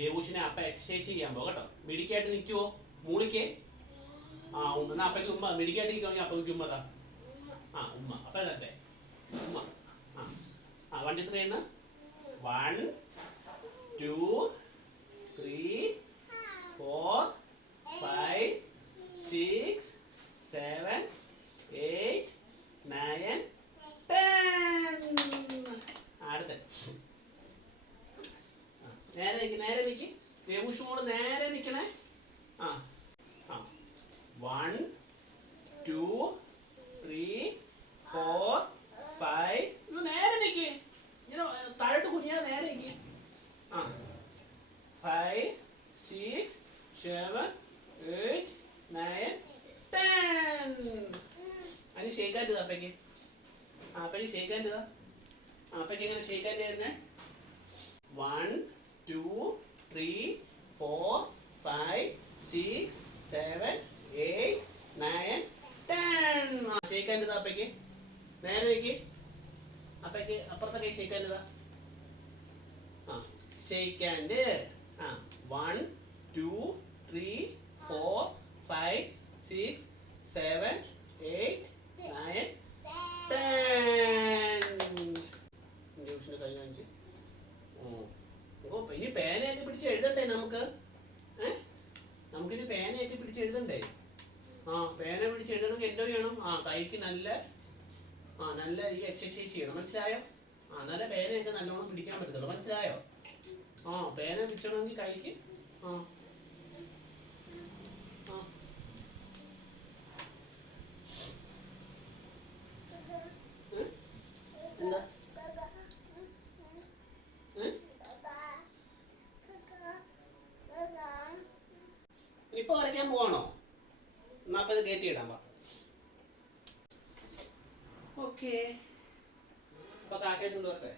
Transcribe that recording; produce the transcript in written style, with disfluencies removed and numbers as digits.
ദേവൂഷിനെ അപ്പ എക്സസൈസ് ചെയ്യാൻ പോകും കേട്ടോ. മിടിക്കായിട്ട് നിൽക്കുവോ? മൂളിക്കേ. ആ എന്നാ അപ്പയ്ക്ക് ഉമ്മ. മിടിക്കായിട്ട് നിൽക്കുവാണെങ്കിൽ അപ്പയ്ക്ക് ഉമ്മ താ. ആ ഉമ്മ. അപ്പ തരട്ടെ ഉമ്മ. ആ 1 2 3 എന്ന് 1 2 3 4 5 6 7 8 9 10. അടുത്ത നേരെ നിൽക്ക്, നേരെ നിൽക്ക്. ദേവൂഷ് മോള് നേരെ നിൽക്കണേ. ആ ആ 1 2 3 4 5. ഇത് നേരെ നിൽക്ക്. ഇങ്ങനെ താഴോട്ട് കുഞ്ഞാ നേരെ നിൽക്ക്. ആ 5 6 7 8 9 10. അതിന് ഷേക്കാൻ്റെ അപ്പയ്ക്ക്. ആ അപ്പയ്ക്ക് ഷേക്കാൻ്റെ അപ്പയ്ക്ക് എങ്ങനെ ഷേക്കാൻ്റെ ആയിരുന്നേ? 1 2 3 4 5 6 7 8 9 10. ആ ഷേക്കാൻ്റെ അപ്പയ്ക്ക് നേരെ നിൽക്ക്. അപ്പയ്ക്ക് അപ്പുറത്തെ കൈ ഷേക്കാൻ്റെ. ആ ഷേക്കാൻ്റെ. ആ 1 2 3 4 5 6 7 8 9 10. ദേവൂഷിന്റെ കൈ കാണിച്ച്. ഓ ഇനി പേനയൊക്കെ പിടിച്ച് എഴുതണ്ടേ നമുക്ക്? നമുക്കിനി പേനയൊക്കെ പിടിച്ച് എഴുതണ്ടേ? ആ പേന പിടിച്ച് എഴുതണമെങ്കിൽ എന്തോ ചെയ്യണം? ആ കൈക്ക് നല്ല ഈ എക്സസൈസ് ചെയ്യണം. മനസ്സിലായോ? ആ നല്ല പേനയൊക്കെ നല്ലോണം പിടിക്കാൻ പറ്റത്തുള്ളൂ. മനസ്സിലായോ? ആ പേന പിടിച്ചണമെങ്കിൽ കൈക്ക് ആ ആ എന്താ ഇപ്പൊ വരയ്ക്കാൻ പോവാണോ? എന്നാ അപ്പൊ ഇത് കയറ്റി ഇടാൻ. ഓക്കെ അപ്പൊ കാക്കേട്ട് വരട്ടെ.